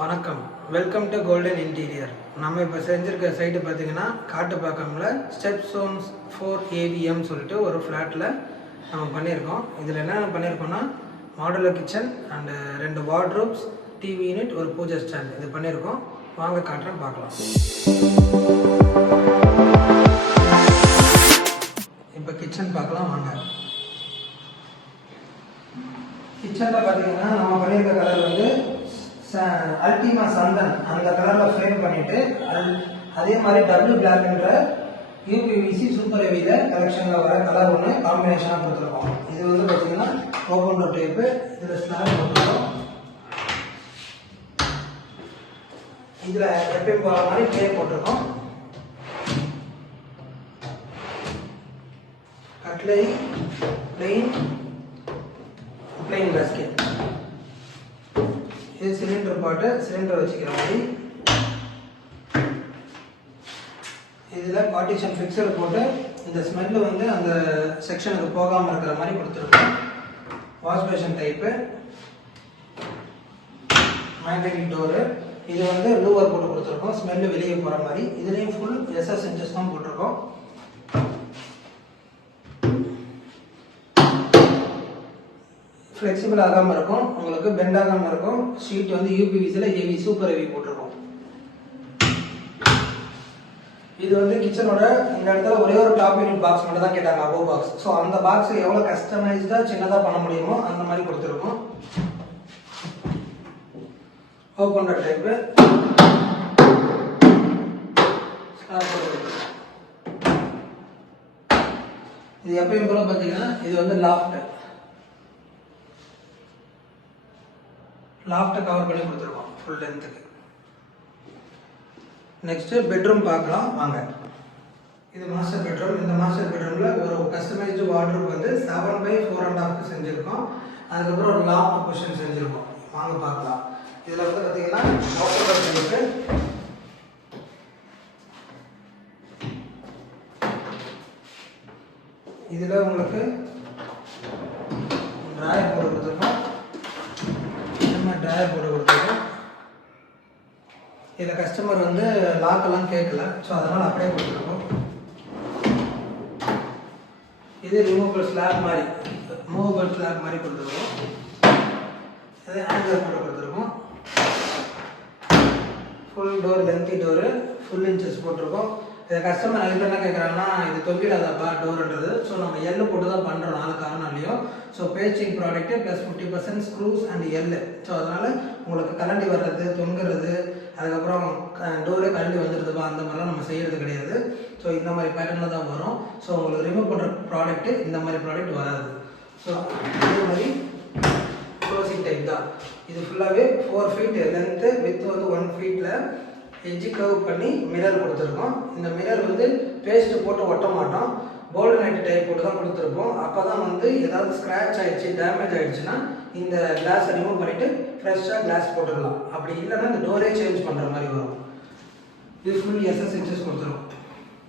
வணக்கம், welcome to golden interior. நம்ம இப்போ செஞ்சுருக்க சைட்டு பார்த்தீங்கன்னா காட்டுப்பாக்கம்ல ஸ்டெப்ஸ்டோன்ஸ் 4 AVM சொல்லிட்டு ஒரு ஃப்ளாட்டில் நம்ம பண்ணியிருக்கோம். இதில் என்னென்ன பண்ணியிருக்கோம்னா modular kitchen and 2 wardrobes, TV unit, ஒரு பூஜை ஸ்டாண்ட் இது பண்ணியிருக்கோம். வாங்க காட்டுறேன், பார்க்கலாம். இப்போ கிச்சன் பார்க்கலாம் வாங்க. கிச்சனில் பார்த்தீங்கன்னா நம்ம பண்ணியிருக்க கலர் வந்து அல்டிமா சந்தன் அந்த கலரில் ஃப்ரேம் பண்ணிவிட்டு அதே மாதிரி டபுள் பிளாக்ன்ற யூபிவிசி சூப்பர் ஹெவியில் கலெக்ஷனில் வர கலர் ஒன்று காம்பினேஷனாக கொடுத்துருக்கோம். இது வந்து பார்த்தீங்கன்னா ஓப்பன் டோர் டைப்பு. இதில் ஸ்லாப் போட்டுருக்கோம். இதில் எப்பயும் போகிற மாதிரி ட்ரே போட்டிருக்கோம். Cutlery plain basket. இது சிலிண்டர் பாட்டு, சிலிண்டர் வச்சுக்கிற மாதிரி. இதில் பார்ட்டிஷன் ஃபிக்ஸர் போட்டு இந்த ஸ்மெல்லு வந்து அந்த செக்ஷனுக்கு போகாமல் இருக்கிற மாதிரி கொடுத்துருக்கோம். Wash basin type, magnetic door. இது வந்து லூவர் போட்டு கொடுத்துருக்கோம், ஸ்மெல்லு வெளியே போகிற மாதிரி. இதுலேயும் ஃபுல் எஸ்எஸ் இன்ச்சஸ் தான் போட்டிருக்கோம். ஃப்ளெக்சிபிள் ஆகாமல் இருக்கும், உங்களுக்கு பெண்ட் ஆகாமல் இருக்கும். ஷீட் வந்து யூபிவிசியில் ஹெவி சூப்பர் ஹெவி போட்டிருக்கோம். இது வந்து கிச்சனோட இந்த இடத்துல ஒரே ஒரு டாப் யூனிட் பாக்ஸ் மட்டும் தான் கேட்டாங்க, அபோவ் பாக்ஸ். ஸோ அந்த பாக்ஸ் எவ்வளோ கஸ்டமைஸ்டாக சின்னதாக பண்ண முடியுமோ அந்த மாதிரி கொடுத்துருக்கோம். Open type. இது எப்பயும் போல பார்த்தீங்கன்னா இது வந்து லாஃப்ட்டை கவர் பண்ணி கொடுத்துருக்கோம் ஃபுல் லென்த்துக்கு. நெக்ஸ்ட்டு பெட்ரூம் பார்க்கலாம் வாங்க. இது மாஸ்டர் பெட்ரூம். இந்த மாஸ்டர் பெட்ரூமில் ஒரு கஸ்டமைஸ்டு வார்ட்ரோப் வந்து 7/4.5 செஞ்சுருக்கோம். அதுக்கப்புறம் ஒரு லாஃப்ட் பொசிஷன் செஞ்சுருக்கோம். வாங்க பார்க்கலாம். இதில் வந்து பார்த்தீங்கன்னா இருக்கு. இதில் உங்களுக்கு ட்ராயர் போட்டு கொடுத்துருக்கோம். ட்ராயர் போட்டு கொடுத்துருக்கோம். இதில் கஸ்டமர் வந்து லாக்கெல்லாம் கேட்கல, ஸோ அதனால் அப்படியே கொடுத்துருக்கோம். இது ரிமூவபிள் ஸ்லாப் மாதிரி, மூவபிள் ஸ்லாப் மாதிரி கொடுத்துருக்கோம். இது ஆங்கிள் போட்டு கொடுத்துருக்கோம். Full door, lengthy door, full inches போட்டிருக்கோம். இதை கஸ்டமர் அதுக்கு என்ன கேட்குறாங்கன்னா, இது தொங்கிடாதாப்பா டோர்ன்றது. ஸோ நம்ம எள்ளு போட்டு தான் பண்ணுறோம் 4 காரணம்லையும். ஸோ பேச்சிங் ப்ராடக்ட்டு ப்ளஸ் 50% ஸ்க்ரூஸ் அண்ட் எள்ளு. ஸோ அதனால் உங்களுக்கு கலண்டி வர்றது, தொங்குறது, அதுக்கப்புறம் டோரே கலண்டி வந்துடுதுப்பா அந்த மாதிரிலாம் நம்ம செய்கிறது கிடையாது. ஸோ இந்த மாதிரி பேட்டர்னில் தான் வரும். ஸோ உங்களுக்கு ரிமூவ் பண்ணுற ப்ராடக்ட்டு இந்த மாதிரி ப்ராடக்ட் வராது. ஸோ இதே மாதிரி க்ளோசிங் டைப் தான். இது ஃபுல்லாகவே 4 feet லென்த்து, வித் வந்து 1 feet எட்ஜி கர்வ் பண்ணி மிரர் கொடுத்துருக்கோம். இந்த மிரர் வந்து பேஸ்ட்டு போட்டு ஒட்ட மாட்டோம், போல்டு நைட் டைப் போட்டு தான் கொடுத்துருப்போம். அப்போ தான் வந்து ஏதாவது ஸ்க்ராட்ச் ஆகிடுச்சு, டேமேஜ் ஆகிடுச்சுன்னா இந்த கிளாஸை ரிமூவ் பண்ணிவிட்டு ஃப்ரெஷ்ஷாக கிளாஸ் போட்டுக்கலாம். அப்படி இல்லைன்னா இந்த டோரே சேஞ்ச் பண்ணுற மாதிரி வரும். இது ஃபுல் எஸ்எஸ் இன்ச்சஸ் கொடுத்துருவோம்.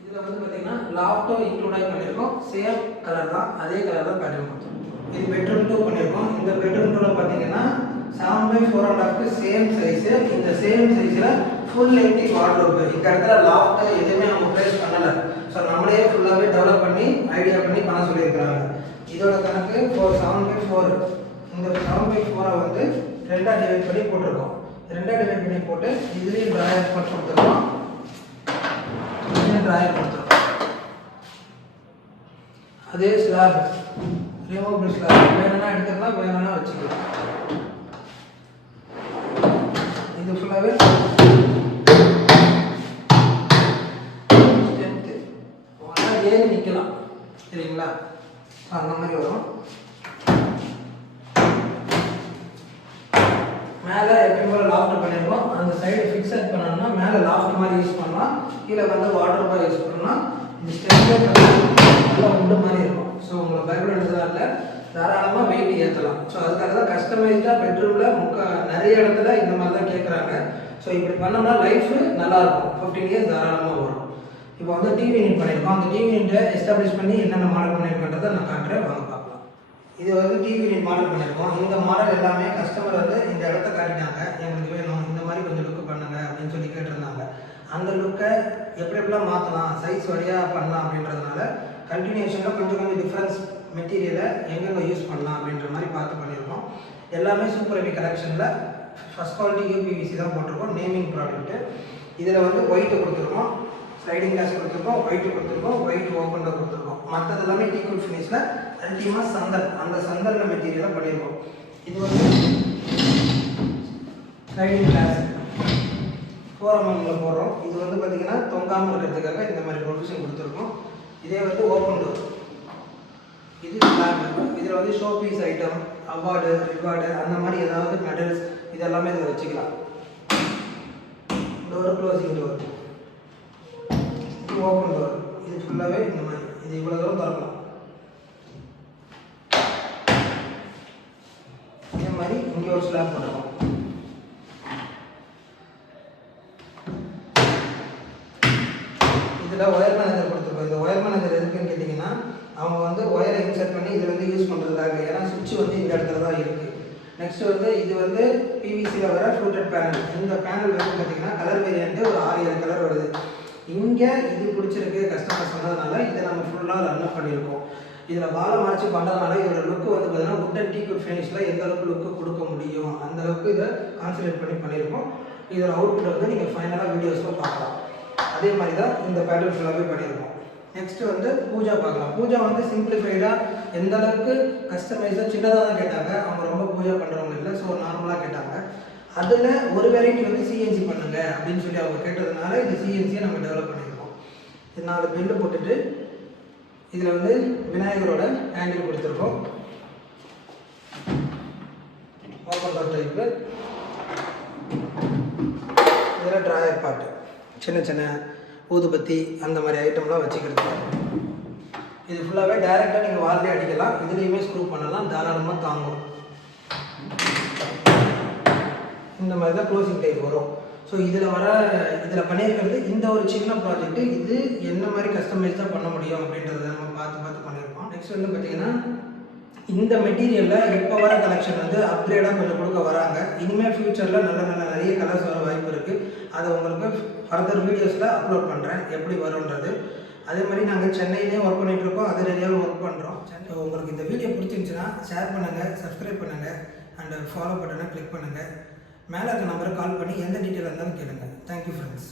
இதில் வந்து பார்த்திங்கன்னா லாஃப்ட்டும் இன்க்ளூடாக பண்ணியிருக்கோம். சேம் கலர் தான், அதே கலர் தான் பேட்டர்ன் கொடுத்துருவோம். இது பெட்ரூம் 2 பண்ணியிருக்கோம். இந்த பெட்ரூம் 2 பார்த்தீங்கன்னா 7/4.5 சேம் சைஸு. இந்த சேம் சைஸில் ஃபுல் லென்த்தி வார்ட்ரோப். இந்த இடத்துல லாஃப்ட்டு எதுவுமே நம்ம ப்ளேஸ் பண்ணலை. ஸோ நம்மளே ஃபுல்லாகவே டெவலப் பண்ணி ஐடியா பண்ணி பண்ண சொல்லியிருக்கிறாங்க. இதோட கணக்கு 7/4. இந்த 7/4 வந்து 2ஆக டிவைட் பண்ணி போட்டிருக்கோம். 2ஆக டிவைட் பண்ணி போட்டு இதுலேயும் ட்ராயர் போட்டு கொடுத்துருக்கோம். இதுலேயும் ட்ராயர் கொடுத்துருக்கோம். அதே ஸ்லாப், ரிமூவபிள் ஸ்லாப், வேணும்னா எடுத்துக்கலாம், வேணும்னா வச்சுக்கலாம். இது ஃபுல்லாகவே ஸ்ட்ரென்த்து ஏறி நிற்கலாம், சரிங்களா? அந்த மாதிரி வரும். மேலே எப்பயும் போல லாஃப்ட் பண்ணியிருக்கோம். அந்த சைடு ஃபிக்ஸட் பண்ணணும்னா மேலே லாஃப்ட் மாதிரி யூஸ் பண்ணலாம், கீழே வந்து வாட்டர் யூஸ் பண்ணலாம். இந்த ஸ்டெப்லே நல்லா உண்டு மாதிரி இருக்கும். ஸோ உங்களுக்கு பயப்பட வேண்டியதாக இல்லை, தாராளமாக வெயிட் ஏற்றலாம். ஸோ அதுக்காக தான் கஸ்டமைஸ்டாக பெட்ரூமில் நிறைய இடத்துல இந்த மாதிரி தான் கேட்குறாங்க. ஸோ இப்படி பண்ணோம்னா லைஃப் நல்லாயிருக்கும், 15 years தாராளமாக வரும். இப்போ வந்து டிவி யூனிட் பண்ணியிருக்கோம். அந்த டிவி யூனிட்டை எஸ்டாப்ளிஷ் பண்ணி என்னென்ன மாடல் பண்ணியிருக்கன்றதை நான் காட்டுறேன், வாங்க பார்க்கலாம். இது வந்து டிவி யூனிட் மாடல் பண்ணியிருக்கோம். இந்த மாடல் எல்லாமே கஸ்டமர் வந்து இந்த இடத்த காட்டினாங்க, எங்களுக்கு வேணும் இந்த மாதிரி மாதிரி கொஞ்சம் லுக்கு பண்ணுங்க அப்படின்னு சொல்லி கேட்டிருந்தாங்க. அந்த லுக்கை எப்படிலாம் மாற்றலாம், சைஸ் வழியாக பண்ணலாம் அப்படின்றதுனால கண்டினியூஷனில் கொஞ்சம் கொஞ்சம் டிஃப்ரென்ஸ் மெட்டீரியலை எங்கெங்கே யூஸ் பண்ணலாம் அப்படின்ற மாதிரி பார்த்து பண்ணியிருக்கோம். எல்லாமே சூப்பர் ஹெவி கலெக்ஷனில் ஃபஸ்ட் குவாலிட்டி யூபிவிசி தான் போட்டிருக்கோம். நேமிங் ப்ராடக்ட்டு. இதில் வந்து ஒயிட்டு கொடுத்துருக்கோம், ஸ்லைடிங் கிளாஸ் கொடுத்துருக்கோம், ஒயிட்டு கொடுத்துருக்கோம், ஒயிட் ஓப்பன் டோர் கொடுத்துருக்கோம். மற்றது எல்லாமே டீக்குட் ஃபினிஷில் அல்டிமாக சந்தல், அந்த சந்தலில் மெட்டீரியலாக பண்ணியிருக்கோம். இது வந்து ஸ்லைடிங் கிளாஸ் 4 mm போடுறோம். இது வந்து பார்த்திங்கன்னா தொங்காமல் இருக்கிறதுக்காக இந்த மாதிரி ப்ரொவிஷன் கொடுத்துருக்கோம். இதே வந்து ஓப்பன் டோர். இது ஸ்லாப். இதில் வந்து show piece item, award, reward, அந்த மாதிரி ஏதாவது மெடல்ஸ் இதெல்லாமே இதில் வச்சுக்கலாம். Door closing door. இது ஓப்பன் டோர். இது ஃபுல்லாகவே இந்த மாதிரி, இது இவ்வளோ தூரம் திறக்கலாம். இதே மாதிரி இங்கே ஒரு ஸ்லாப் போட்டுருக்கோம். இதில் ஒயர் மேனேஜர் கொடுத்துருக்கோம். இந்த ஒயர் மேனேஜர் எதுக்குன்னு கேட்டிங்கன்னா, அவங்க வந்து ஒயரை இன்சர்ட் பண்ணி இதில் வந்து யூஸ் பண்ணுறதுக்காக. ஏன்னா சுவிட்ச் வந்து இந்த இடத்துல தான் இருக்குது. நெக்ஸ்ட் வந்து இது வந்து பிவிசியில் வர ஃப்ளூட்டட் பேனல். இந்த பேனல் வந்து பார்த்திங்கன்னா கலர் வேரியண்ட்டு ஒரு 6-7 கலர் வருது. இங்கே இது பிடிச்சிருக்கு கஸ்டமர் சொன்னதுனால இதை நம்ம ஃபுல்லாக ரன் பண்ணியிருக்கோம். இதில் வாழை மறைச்சி பண்ணுறதுனால இதோட லுக்கு வந்து பார்த்திங்கன்னா உட்டன் டீக்குட் ஃபினிஷில் எந்த அளவுக்கு லுக்கு கொடுக்க முடியும் அந்த அளவுக்கு இதை கான்சன்ட்ரேட் பண்ணி பண்ணியிருக்கோம். இதோட அவுட்புட் வந்து நீங்கள் ஃபைனலாக வீடியோஸில் பார்க்கலாம். அதே மாதிரி தான் இந்த பேட்டர்ன் ஃபுல்லாகவே பண்ணியிருக்கோம். நெக்ஸ்ட்டு வந்து பூஜா பார்க்கலாம். பூஜா வந்து சிம்பிளிஃபைடாக எந்த அளவுக்கு கஸ்டமைஸாக சின்னதாக தான் கேட்டாங்க. அவங்க ரொம்ப பூஜா பண்ணுறவங்க இல்லை, ஸோ நார்மலாக கேட்டாங்க. அதில் ஒரு வெரைட்டி வந்து சிஎன்சி பண்ணுங்க அப்படின்னு சொல்லி அவங்க கேட்டதுனால இந்த சிஎன்சியை நம்ம டெவலப் பண்ணியிருக்கோம். இது 4 பெல்லு போட்டுட்டு இதில் வந்து விநாயகரோட ஹேண்டில் கொடுத்துருக்கோம். Open door type. இதில் ட்ராயர் பாட்டு, சின்ன சின்ன ஊதுபத்தி அந்த மாதிரி ஐட்டம்லாம் வச்சுக்கிறது. இது ஃபுல்லாகவே டைரெக்டாக நீங்கள் வால்லே அடிக்கலாம். இதுலேயுமே ஸ்க்ரூ பண்ணலாம், தாராளமாக தாங்கும். இந்த மாதிரி தான் க்ளோசிங் டைப் வரும். ஸோ இதில் இதில் பண்ணியிருக்கிறது இந்த ஒரு சின்ன ப்ராஜெக்ட்டு. இது என்ன மாதிரி கஸ்டமைஸ்டாக பண்ண முடியும் அப்படின்றத நம்ம பார்த்து பண்ணியிருக்கோம். நெக்ஸ்ட் வந்து பார்த்திங்கன்னா இந்த மெட்டீரியலில் இப்போ வர கலெக்ஷன் வந்து அப்கிரேடாக கொஞ்சம் கொடுக்க வராங்க. இனிமேல் ஃப்யூச்சரில் நிறைய கலர்ஸ் வர வாய்ப்பு இருக்குது. அதை உங்களுக்கு ஃபர்தர் வீடியோஸில் அப்லோட் பண்ணுறேன் எப்படி வரும்ன்றது. அதே மாதிரி நாங்கள் சென்னையிலேயும் ஒர்க் பண்ணிகிட்ருக்கோம், அது ரெடியாகவும் ஒர்க் பண்ணுறோம். ஸோ உங்களுக்கு இந்த வீடியோ பிடிச்சிருந்துச்சுன்னா ஷேர் பண்ணுங்கள், சப்ஸ்கிரைப் பண்ணுங்கள், அண்ட் ஃபாலோ பட்டனை கிளிக் பண்ணுங்கள். மேலே இருக்க நம்பரை கால் பண்ணி எந்த டீட்டெயில் இருந்தாலும் கேளுங்கள். Thank you friends.